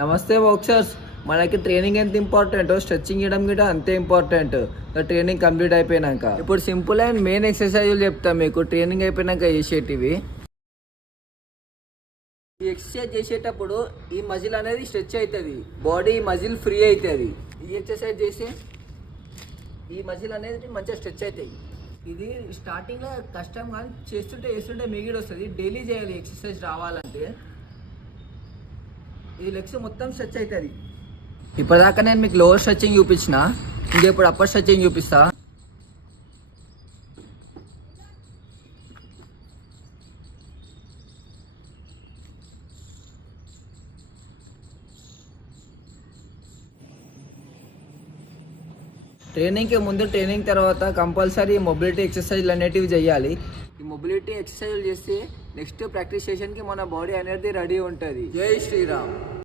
నమస్తే బాక్సర్స్. మనకి ట్రైనింగ్ ఎంత ఇంపార్టెంట్, స్ట్రెచ్చింగ్ చేయడం కూడా అంతే ఇంపార్టెంట్. ట్రైనింగ్ కంప్లీట్ అయిపోయినాక ఇప్పుడు సింపుల్ అండ్ మెయిన్ ఎక్సర్సైజులు చెప్తాం మీకు ట్రైనింగ్ అయిపోయినాక చేసేటివి. ఈ ఎక్సర్సైజ్ చేసేటప్పుడు ఈ మజిల్ అనేది స్ట్రెచ్ అవుతుంది, బాడీ మజిల్ ఫ్రీ అవుతుంది. ఈ ఎక్సర్సైజ్ చేసి ఈ మజిల్ అనేది మంచిగా స్ట్రెచ్ అవుతాయి. ఇది స్టార్టింగ్లో కష్టం కానీ చేస్తుంటే మిగిడి వస్తుంది. డైలీ చేయాలి ఎక్సర్సైజ్ రావాలంటే. ఈ లెగ్స్ మొత్తం స్ట్రెచ్ అవుతుంది. ఇప్పటిదాకా నేను మీకు లోవర్ స్ట్రెచ్చింగ్ చూపించిన, ఇంకెప్పుడు అప్పర్ స్ట్రెచ్చింగ్ చూపిస్తా. ట్రైనింగ్కి ముందు ట్రైనింగ్ తర్వాత కంపల్సరీ మొబిలిటీ ఎక్సర్సైజ్లు అనేటివి చేయాలి. ఈ మొబిలిటీ ఎక్సర్సైజ్లు చేస్తే నెక్స్ట్ ప్రాక్టీస్ సెషన్కి మన బాడీ అనేది రెడీ ఉంటుంది. జై శ్రీరామ్.